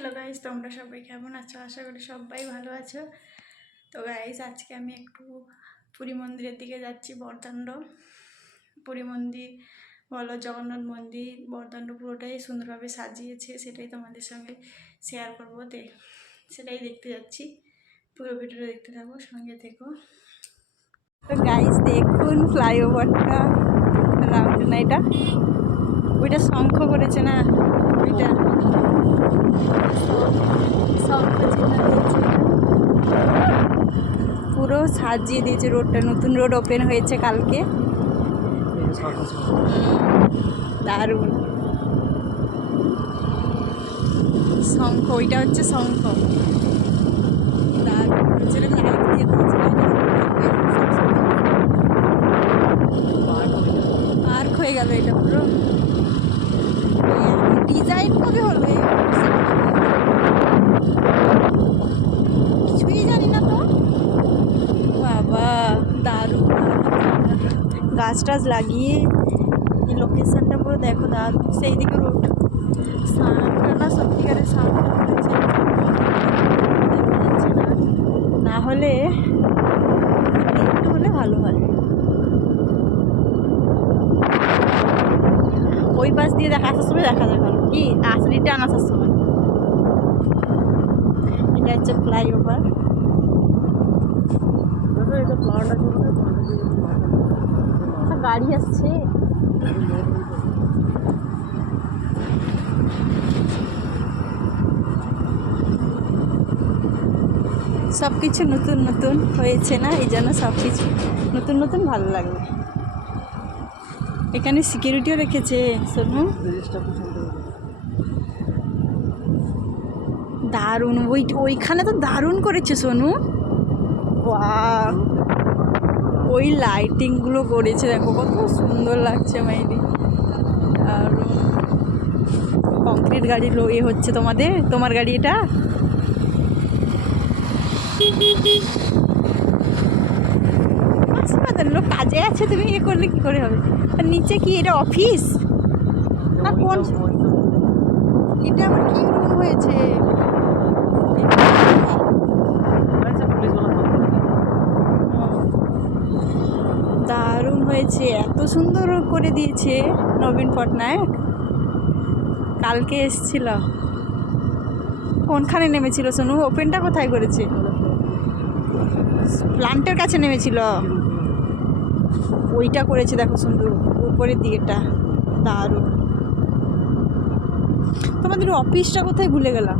Hello guys, তোমরা সবাই কেমন আছো? আশা করি সবাই ভালো আছো। তো গাইজ, আজকে আমি একটু পুরী মন্দিরের দিকে যাচ্ছি। বরদণ্ড পুরী মন্দির বলো, জগন্নাথ মন্দির, বরদণ্ড পুরোটাই সুন্দরভাবে সাজিয়েছে, সেটাই তোমাদের সঙ্গে শেয়ার করবো। সেটাই দেখতে যাচ্ছি। পুরো ভিডিওটা দেখতে থাকো, সঙ্গে থেকো। তো গাইজ দেখুন, ফ্লাইওভারটা রাউন্ড না, এটা ওইটা শঙ্খ করেছে না, ওইটা পুরো সাজিয়ে দিয়েছে রোডটা। নতুন রোড ওপেন হয়েছে কালকে, দারুণ। শঙ্খ, ওইটা হচ্ছে শঙ্খ, দারুণ হচ্ছে। লাইট দিয়ে পার্ক হয়ে গেল এটা পুরো। ডিজাইন কবে হলো কিছুই জানি না তো বাবা। দারুণ গাছ টাছ লাগিয়ে এই লোকেশনটা পুরো দেখো, দারুণ। সেই দিকে রোড, সাউন্ডটা না সত্যিকারের সাউন্ডটা করেছে, না হলে একটু হলে ভালো হয়। ওই পাশ দিয়ে আসার সময় দেখা যাবে কি রিটার্ন আসার সময়। এটা হচ্ছে ফ্লাইওভার। গাড়ি আসছে, সব কিছু নতুন নতুন হয়েছে না, এই জন্য সব কিছু নতুন নতুন ভালো লাগবে। এখানে সিকিউরিটিও রেখেছে, শোনো দারুণ। ওইখানে তো দারুণ করেছে সোনু, ওই লাইটিংগুলো করেছে, দেখো কত সুন্দর লাগছে মাইরি। আর কংক্রিট গাড়ি হচ্ছে তোমার গাড়ি, এটা লোক কাজে আছে, তুমি করলে কি করে হবে? আর নিচে কি এটা অফিস না কোন? এটা আবার কি রুম হয়েছে? দারুণ হয়েছে, এত সুন্দর করে দিয়েছে নবীন পটনায়ক। কালকে এসছিল, কোনখানে নেমেছিল সোনু? ওপেনটা কোথায় করেছে? প্লান্টের কাছে নেমেছিল, ওইটা করেছে দেখো সুন্দর উপরের দিকেটা, দারুণ। তোমাদের অফিসটা কোথায় ভুলে গেলাম,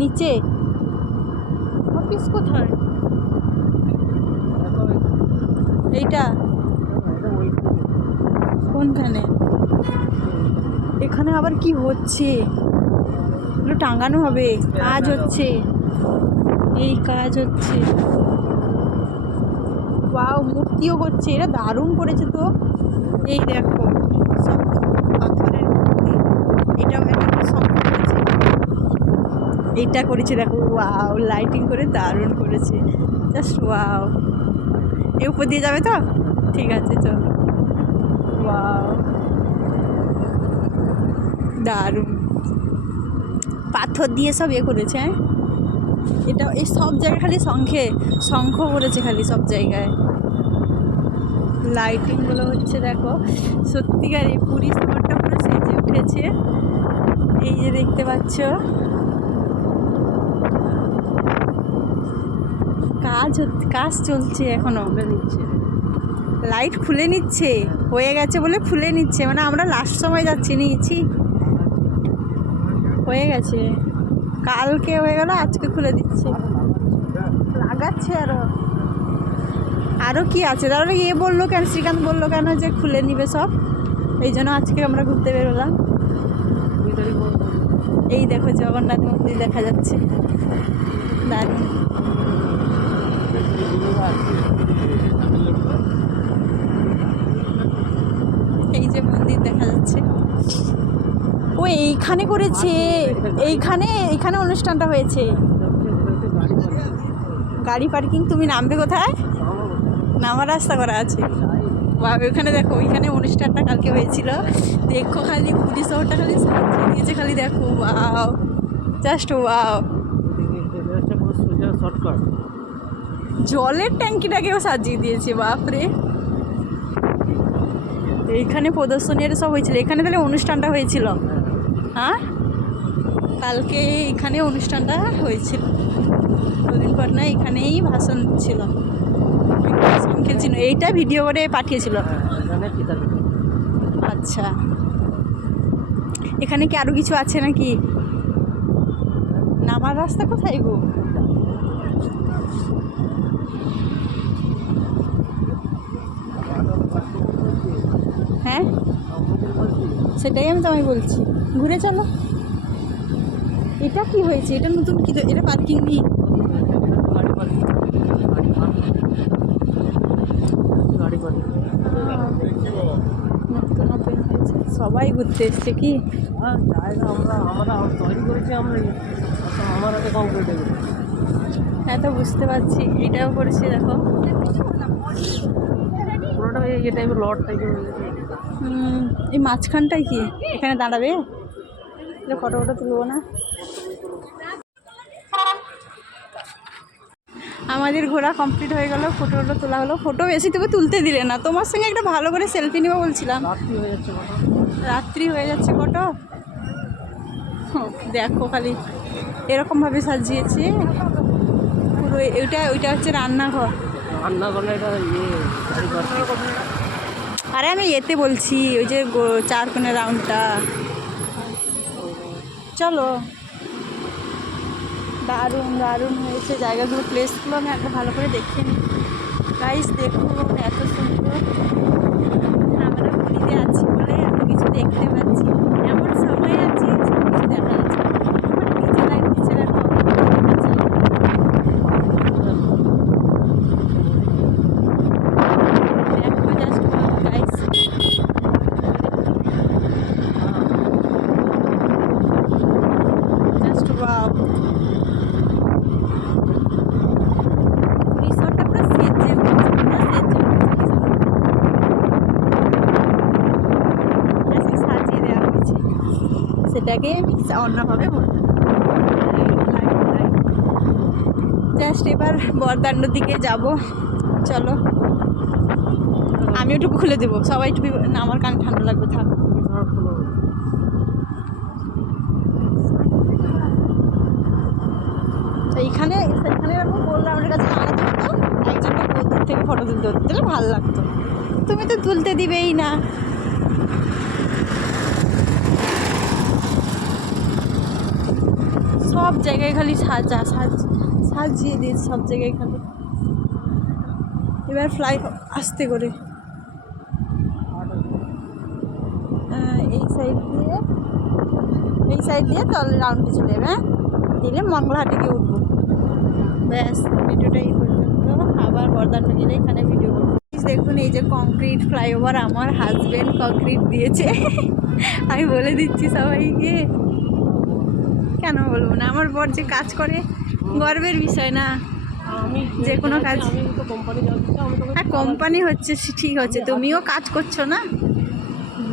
নিচে অফিস কোথায়? এইটা কোনখানে? এখানে আবার কি হচ্ছে? এগুলো টাঙানো হবে, কাজ হচ্ছে, এই কাজ হচ্ছে। ওয়াও, মূর্তিও করছে, এটা দারুণ করেছে তো। এই দেখো সব পাথরের মূর্তি, এটাও একটা শঙ্খ করেছে, এইটা করেছে দেখো। ওয়াও, লাইটিং করে দারুণ করেছে, জাস্ট ওয়াও। এর উপর দিয়ে যাবে তো? ঠিক আছে, চলো। ওয়াও, দারুণ পাথর দিয়ে সব করেছে। এটা এই সব জায়গায় খালি শঙ্খ করেছে, খালি সব জায়গায় লাইটিংগুলো হচ্ছে দেখো। সত্যিকারই পুরী শহরটা পুরো সেজে উঠেছে, এই যে দেখতে পাচ্ছ। কাজ চলছে এখনো, লাইট খুলে নিচ্ছে, হয়ে গেছে বলে খুলে নিচ্ছে, মানে আমরা লাস্ট সময় নিয়েছি, হয়ে গেছে, কালকে হয়ে গেল, আজকে খুলে দিচ্ছে, লাগাচ্ছে। আরও কি আছে তাহলে? বললো কেন, শ্রীকান্ত বললো কেন যে খুলে নিবে সব, এই জন্য আজকে আমরা ঘুরতে বেরোলাম। এই দেখো জগন্নাথ মন্দির দেখা যাচ্ছে, দারুণ। এই যে মন্দির দেখা যাচ্ছে, ও এইখানে করেছে, এইখানে অনুষ্ঠানটা হয়েছে। গাড়ি পার্কিং, তুমি নামবে কোথায়? নামার রাস্তা করা আছে, বা ওইখানে দেখো, ওইখানে অনুষ্ঠানটা কালকে হয়েছিল। দেখো খালি পুরী শহরটা খালি সাজিয়ে দিয়েছে, খালি দেখো, ওয়াও, জাস্ট ওয়াও। জলের ট্যাঙ্কিটাকেও সাজিয়ে দিয়েছে, বাপরে। এইখানে প্রদর্শনীর সব হয়েছিল, এখানে তাহলে অনুষ্ঠানটা হয়েছিল। হ্যাঁ, কালকে এখানে অনুষ্ঠানটা হয়েছিল, দুদিন পর না এখানেই ভাষণ ছিল, শঙ্খের চিহ্ন এইটা ভিডিও করে পাঠিয়েছিল। আচ্ছা, এখানে কি আরো কিছু আছে নাকি? নামার রাস্তা কোথায় গো? হ্যাঁ, সেটাই আমি তোমায় বলছি, ঘুরে চলো। এটা কি হয়েছে? এটা নতুন কি? এটা পার্কিং নেই। নতুন ওপেন হয়েছে, সবাই ঘুরতে এসছে কি? হ্যাঁ, তো বুঝতে পারছি, এটাও করেছে দেখো, এই মাঝখানটাই কি এখানে দাঁড়াবে? ফটো ফটো তুলবো না? আমাদের ঘোরা কমপ্লিট হয়ে গেল, ফটো ফটো তোলা হলো। ফটো বেশি তবে তুলতে দিলে না, তোমার সঙ্গে একটা ভালো করে সেলফি নেবো বলছিলাম। রাত্রি হয়ে যাচ্ছে ফটো। দেখো খালি এরকমভাবে সাজিয়েছে পুরো। ওইটা হচ্ছে রান্নাঘর। আরে আমি এতে বলছি, ওই যে চার কোণের রাউন্ডটা। চলো, দারুণ দারুণ হয়েছে জায়গাগুলো, প্লেসগুলো আমি একটা ভালো করে দেখে নিই। গাইস দেখুন, এত সুন্দর। আমরা পুরীতে আছি বলে এত কিছু দেখতে পাচ্ছি, এমন সময় আছি সব কিছু দেখা যাচ্ছে। নিচে লাইন, নিচে দেখো, দেখো জাস্ট গাইস, জাস্ট ওয়াও। রিসর্টটা পুরো সেজে উঠেছে, সাজিয়ে দেওয়া হয়েছে, সেটাকে আমি অন্যভাবে বলবো। জাস্ট এবার বরদান্ডর দিকে যাব, চলো। আমি একটু খুলে দেবো, সবাই একটু না, আমার কান ঠান্ডা লাগবে, থাক। তো এইখানে এরকম বললাম, আমার কাছে জানা থাকতো, একজনকে দূর থেকে ফটো তুলতে হতো, তাহলে ভালো লাগতো। তুমি তো তুলতে দিবেই না। সব জায়গায় খালি সাজিয়ে দিয়েছে, সব জায়গায় খালি। এবার ফ্লাই আস্তে করে এই সাইড দিয়ে তাহলে রাউন্ডে চলে যাবে। হ্যাঁ, দিলে মঙ্গলহাটে গিয়ে উঠবো। ব্যাস, ভিডিওটা এই পর্যন্ত। আবার বরদান্ড গেলে এখানে ভিডিও করবো। দেখুন, এই যে কংক্রিট ফ্লাইওভার আমার হাজবেন্ড কংক্রিট দিয়েছে। আমি বলে দিচ্ছি সবাইকে, কেন বলবো না? আমার বর যে কাজ করে, গর্বের বিষয় না? যে কোনো কাজ, হ্যাঁ কোম্পানি হচ্ছে ঠিক হচ্ছে, তুমিও কাজ করছো না,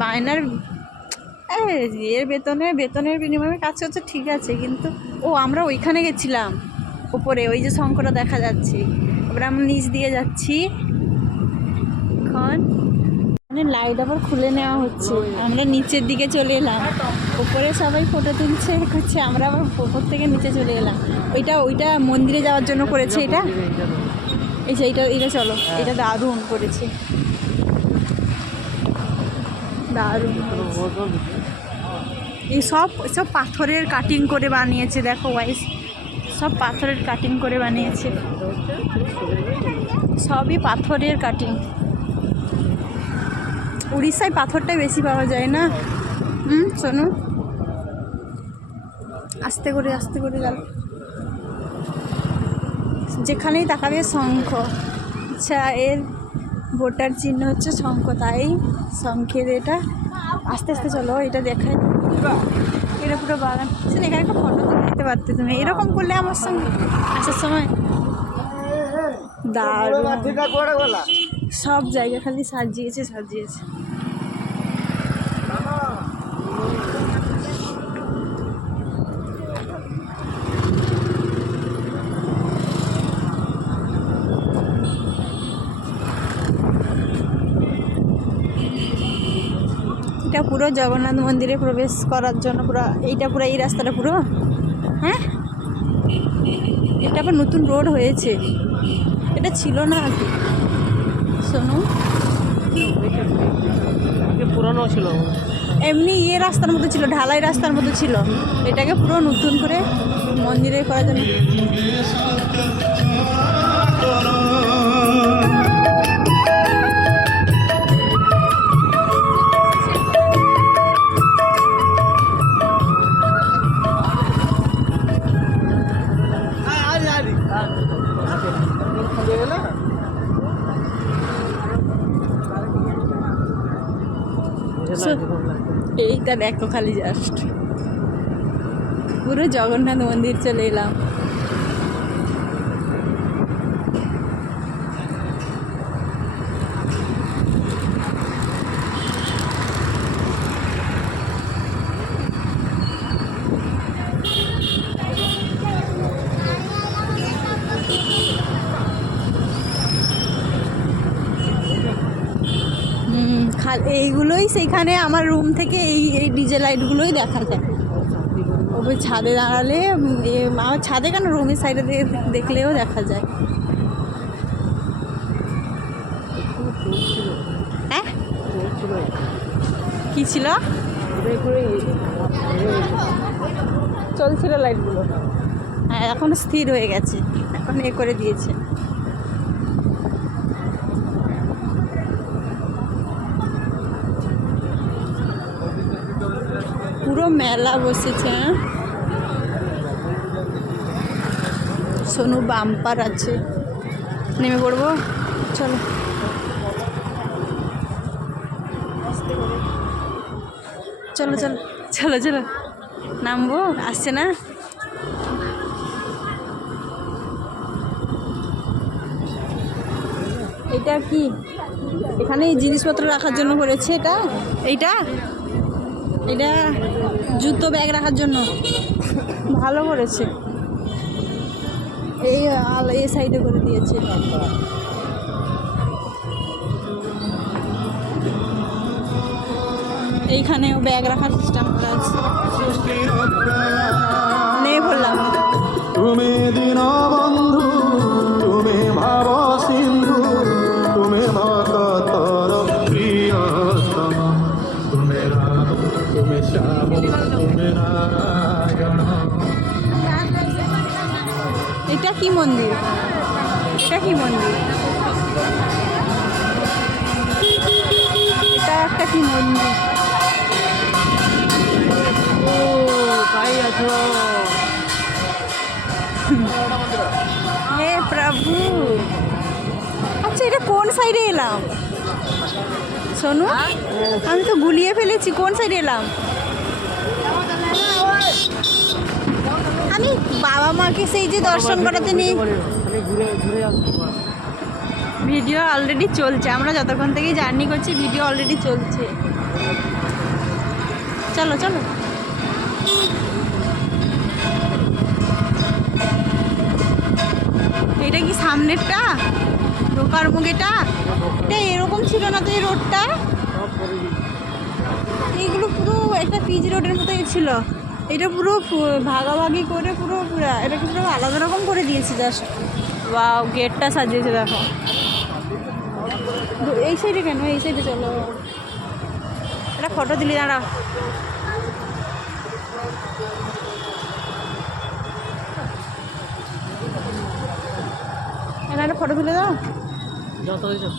মাইনার এর বেতনের বিনিময়ে কাজ করছে, ঠিক আছে। কিন্তু আমরা ওইখানে গেছিলাম উপরে, ওই যে শঙ্করা দেখা যাচ্ছে, এবার আমরা নিচ দিয়ে যাচ্ছি এখন। মানে লাইট আবার খুলে নেওয়া হচ্ছে, আমরা নিচের দিকে চলে এলাম। উপরে সবাই ফটো তুলছে করছে, আমরা আবার উপর থেকে নিচে চলে এলাম। ওইটা মন্দিরে যাওয়ার জন্য করেছে এটা। এইটা চলো, এটা দারুণ করেছে, দারুণ। এই সব পাথরের কাটিং করে বানিয়েছে, দেখো গাইস, সব পাথরের কাটিং করে বানিয়েছে, সবই পাথরের কাটিং। উড়িষ্যায় পাথরটাই বেশি পাওয়া যায় না? শোনো, আস্তে করে গেল, যেখানেই তাকাবে শঙ্খ। আচ্ছা, এর ভোটার চিহ্ন হচ্ছে শঙ্খ, তাই শঙ্খের এটা। আস্তে আস্তে চলো, এটা দেখায়, এটা পুরো বাগান। এখানে একটা ফটো তুলে দিতে পারতে তুমি, এরকম করলে আমার সঙ্গে আসার সময়। দারুণ, সব জায়গা খালি সাজিয়েছে সাজিয়েছে। এটা পুরো জগন্নাথ মন্দিরে প্রবেশ করার জন্য পুরো এইটা পুরো এই রাস্তাটা পুরো। হ্যাঁ, এটা আবার নতুন রোড হয়েছে, এটা ছিল না আগে। শোনো, পুরানো ছিল, এমনি ইয়ে রাস্তার মতো ছিল, ঢালাই রাস্তার মতো ছিল, এটাকে পুরো নতুন করে মন্দিরে করার জন্য। এইটা দেখো খালি জাস্ট পুরো জগন্নাথ মন্দির চলে এলাম। এইগুলোই সেইখানে আমার রুম থেকে এই ডিজে লাইটগুলোই দেখা যায়। ওই ছাদে দাঁড়ালে আমার ছাদে কেন, রুমের সাইডে দেখলেও দেখা যায়। হ্যাঁ, কি ছিল? চলছিল লাইটগুলো, হ্যাঁ এখন স্থির হয়ে গেছে, এখন এ করে দিয়েছে। পুরো মেলা বসেছে। সোনু বাম্পার আছে, নেমে পড়বো, চলো চলো চলো চলো চলো নামবো, আসছে না। এটা কি এখানে জিনিসপত্র রাখার জন্য করেছে? এইটা এটা জুতো ব্যাগ রাখার জন্য ভালো করেছে। এই সাইডে করে দিয়েছে। এইখানেও ব্যাগ রাখার সিস্টেম করা আছে। নেই বললাম তুমি দীনবন্ধু, তুমি ভাব সিন্ধু, তুমি ভক্তর প্রিয়তম, তুমি রাম, তুমি শ্যাম, তুমি নারায়ণ। এটা কি মন্দির? এটা কি মন্দির? এটা একটা কি মন্দির? ও তাই আছো। হে প্রভু, আচ্ছা এটা কোন সাইডে এলাম? শোনো, আমি তো গুলিয়ে ফেলেছি, কোন সাইডে এলাম? আমি বাবা মাকে সেই যে দর্শন করাতে নিয়ে ভিডিও অলরেডি চলছে, আমরা যতক্ষণ থেকে জার্নি করছি ভিডিও অলরেডি চলছে। চলো চলো, এটা কি সামনেরটা ঢোকার মুখ? এটা এরকম ছিল না তো এই রোডটা, এইগুলো পুরো একটা পিচ রোডের মতো ছিল। এটা পুরো ভাগাভাগি করে পুরো এটাকে পুরো আলাদা রকম করে দিয়েছে জাস্ট। ওয়াও, গেটটা সাজিয়েছে দেখো। এই সাইডে কেন? এই সাইডে চলো, একটা ফটো দিলি, দাঁড়া। একটা ফটো তুলে দাও। যত হয়েছে